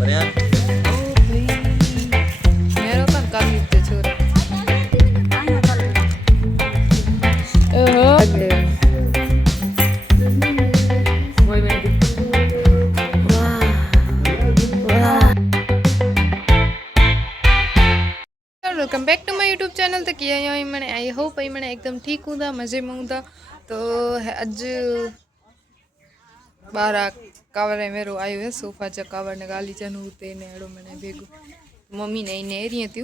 पर्यान मेरो तो काली ते छोरा ओहो वही मैं welcome back to my YouTube channel. तो किया यहाँ मैंने आई होप आई मैंने एकदम ठीक हूँ था, मजे में हूँ था। तो अज 12 कावर मेरो आयो है सोफा च कावर ने गाली चनू ते ने एड़ो मैंने भेगो मम्मी ने इने एरी थी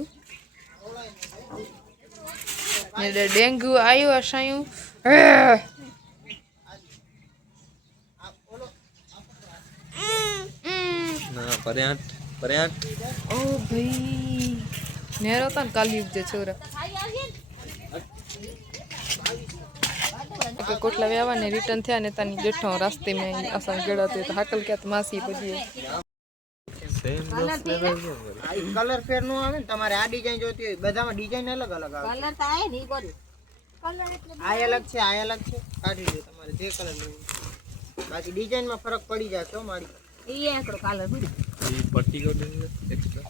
ने डेंगू आयो असायो ना पर्यान पर्यान ओ भाई नेरो तो काली जे छोरा के कोटला व्यावा ने रिटर्न थया ने तनी जेठो रास्ते में असा गड़ा थे तो हाकल के मासी पजी सेम बॉक्स ले लो कलर फेर नो आवे તમારે આ ડિઝાઇન જોતી હોય બધામાં ડિઝાઇન અલગ અલગ આવે કલર તો આય ની બોલ કલર એટલે આ અલગ છે કાઢી લો તમારે જે કલર લેવું બાકી ડિઝાઇનમાં ફરક પડી જાય તો મારી ઈ એકડો કલર પડી ये पट्टी को देंगे एक्स्ट्रा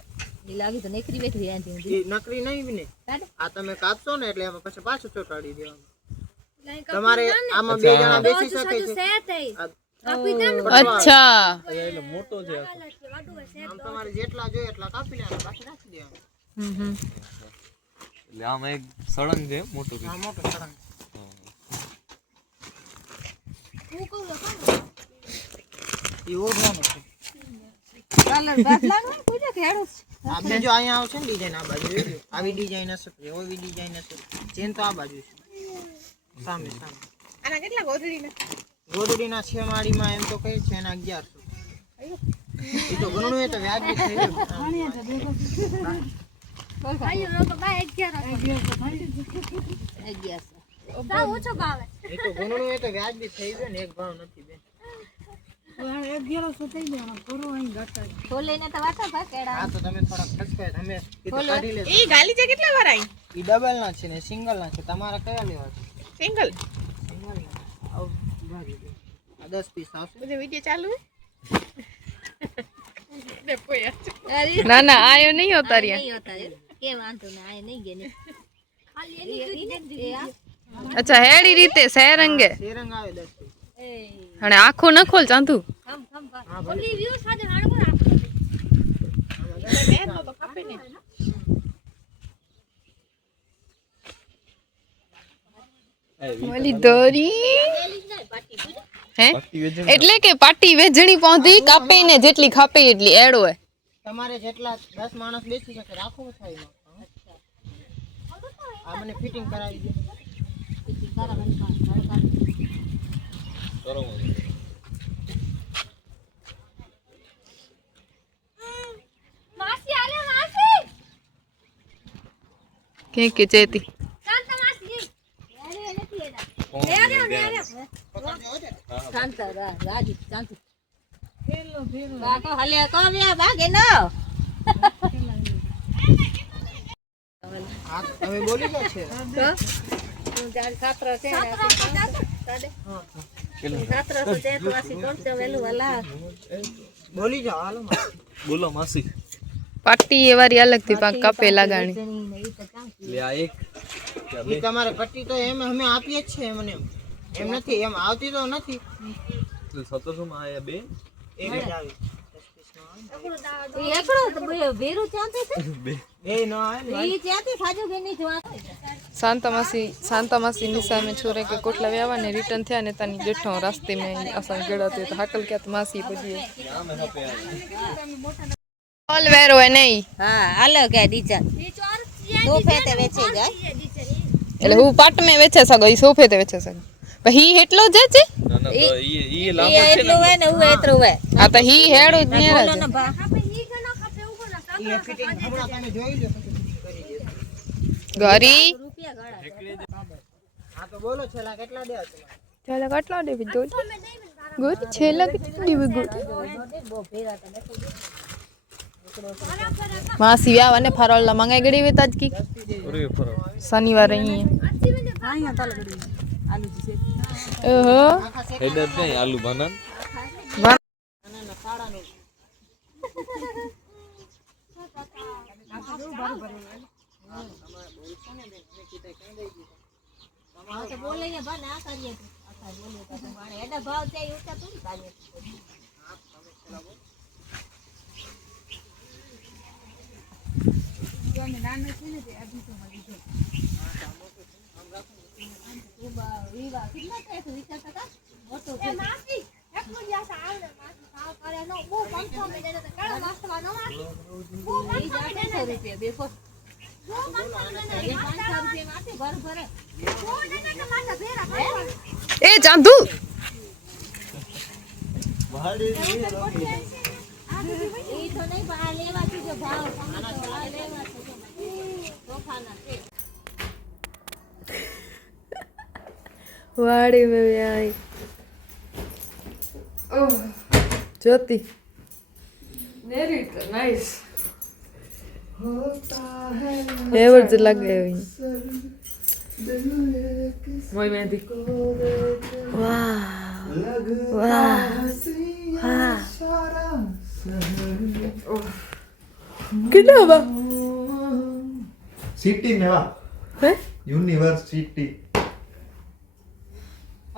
ઈ લાગી તો નેકરી બેઠી આંતી હું એ નકરી નહીં બને કાઢ આ તમે કાપશો ને એટલે એમાં પછી પાછું ચોટાડી દેવાનું તમારે આમાં બે જણા બેસી શકે છે अच्छा ये लो मोटो છે આમ તમારે જેટલા જોઈએ એટલા કાપી લેવાના બાકી રાખી દેવાનું એટલે આમ એક સળંગ છે મોટો આ મોટો સળંગ ઈ ઓઢવાનો છે કલર બદલા ને કોઈ કે હેડો આ બીજો અહીંયા આવશે ને ડિઝાઇન આ બાજુ જોજો આવી ડિઝાઇન હશે ઓવી ડિઝાઇન હશે ચેન તો આ બાજુ છે સામે સામે આના કેટલા ગોદડીના છે માળીમાં એમ તો કહે છે એના 1100 ઈ તો ઘણું એ તો વ્યાજબી થઈ ગયું આયો રો બાબા 1100 તા ઓછો ભાવે એ તો ઘણું એ તો વ્યાજબી થઈ ગયું ને એક ભાવ નથી બેન ખોલે ને તો વાતા ભા કેડા આ તો તમે થોડા ખસકાય તમે ઈ તો કાઢી લેજો ઈ ગાલી છે કેટલા વાર આઈ ઈ ડબલ ના છે ને સિંગલ ના છે તમારે કયા લેવા છે સિંગલ સિંગલ આવ ભારી દે આ 10 પીસ આવશે બધે વિડિયો ચાલુ હે ना ना आयो नहीं होता रिया नहीं होता है के वांधो ना आए नहीं गेने खाली एनी अच्छा हेड़ी रीते सेरंगे શેરંગ આવે 10 પીસ અને આખો ન ખોલ ચાંદુ हम ओली व्यू साजे हाणको રાખો બેન તો કાપે ને વાલી દોરી હે પટ્ટી વેચે એટલે કે પાટી વેજણી પહોંચી કાપે ને જેટલી ખાપે એટલી એડો હે તમારે જેટલા 10 માણસ બેસી શકે રાખો થાય આ મને ફિટિંગ કરાવી દે કરો मासी आले मासी के चेती शांत मासी अरे નથી એડા શાંત રાજી શાંત ફેલો બાકો હલે કોવ્યા ભાગે ન આ તમે બોલી ગયા છે તો તું જાર ખાતરા છે સાડે ખાતરા છે તો આસી કોણ છે વેલું વાલા બોલી જાઓ હાલો બોલો માસી પાટી એ વારી અલગ થી પાક કાપે લાગાણી લે આ એક ઈ તમારે પટ્ટી તો એમ અમે આપીએ જ છે મને એમ નથી એમ આવતી તો નથી 1700 માં આયા બે એક જ આવી 10 પીસ નો એ એકડો તો બેરુ ચાંતે છે બે બે નો આવે ને ઈ ચાંતે સાજો કે નહીં જોવા शांता मासी निशा में छोरे के कोटला व्यावा ने रिटर्न थे ने तनी जेठो रास्ते में असा गड़ा थे तो हाकल के मासी पजी ऑल वेरो है नहीं हां आलो के ડીચા સોફે તે વેચે જાય એટલે હું પાટ में વેચે સગો ઈ સોફે તે વેચે સગો પણ ही हेटलो जे छे ના ના તો ઈ એ લાંબો છે એટલું હે ને હું એટલું હે आ तो ही हेडो ज ने બોલો ને ભા ઈ ફિટિંગ હમણાં તમે જોઈ લો પછી કરી દે घरी રૂપિયા ગળા હા તો બોલો છેલા કેટલા દે છે चला कटला दे दो गुड छेला कितनी भी गुड બહુ ભેરા તને मासी व्यावा ने फरल मंगाई गड़ी वे ताज की અરે ફરો शनिवार ही है આયા તાલ ગડી આલુ જી ओहो હેડર નહીં આલુ બનાન હા તો બોલે ને બા ના કરીએ તો આખા બોલે તો મારે એડા ભાવ છે એ ઉતા તું કાઢે જોને નાનો છે ને તે અભી તો મળી ગયો તું બા વિવા કેટલા થાય તો વિચારતા હતા મોટો છે માસી એકલું જ આસા આવડે માસી ભાવ કરે નો બહુ 500 મે દેને તો કાળો નાસ્તવા નો માસી બહુ 500 રૂપિયા બેફો બહુ 500 રૂપિયા માસી ભર ભર બહુ દેને કે માસા ભેરા એ ચાંદુ ઈ તો નહીં પણ આ લેવા છે જો ભાવ આ લેવા છે તોફાના છે વાડી में भी आई ओह ज्योति मेरी तो नाइस नेवर जो लगे हुई मोई मेहंदी वाह वाह वाह कितना बा सिटी में वा है यूनिवर्सिटी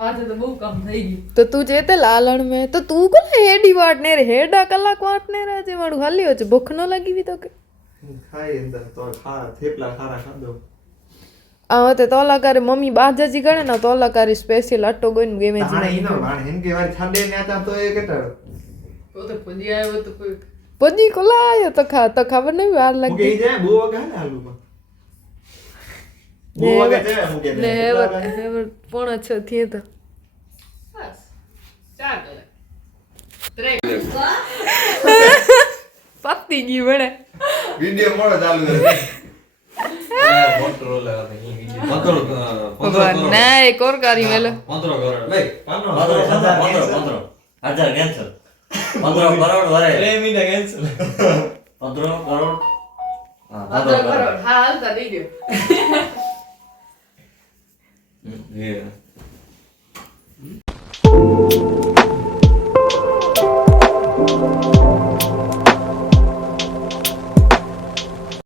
આજે તો બહુ કામ થઈ ગયું. તો તું જેતે લાલણ में तो तू को हेडी वाट ने हेडा कलाक वाट ने राजे मारू खाली हो भूख न लगी भी तो के खाई अंदर तो खा थेपला खारा खादो आवते तोलाकारी मम्मी बाजाजी गणे ना तोलाकारी स्पेशल अट्टो गोइन गेमे ताणे इनो वाण हिनके वारी छाडे ने आता तो ए केटा તો તો પૂજી આવ્યો તો કોઈ पजी को लायो तो खबर नहीं वार मुके लगी ई जाए बो वगा ने आलू में बो वगा जाए मुके ने हेवर पोणा 6 थिए तो બસ 4 કલાક ત્રણ पत्ती की बड़े वीडियो मोड़ो चालू कर મોટરોલા ની વિડિયો 15 नहीं एक और कारी मेलो 15 કરોડ ભાઈ 15 કેન્સલ 15 કરોડ વરે 2 મહિના કેન્સલ 15 કરોડ હા 15 કરોડ હા હાલતા દઈ દો એ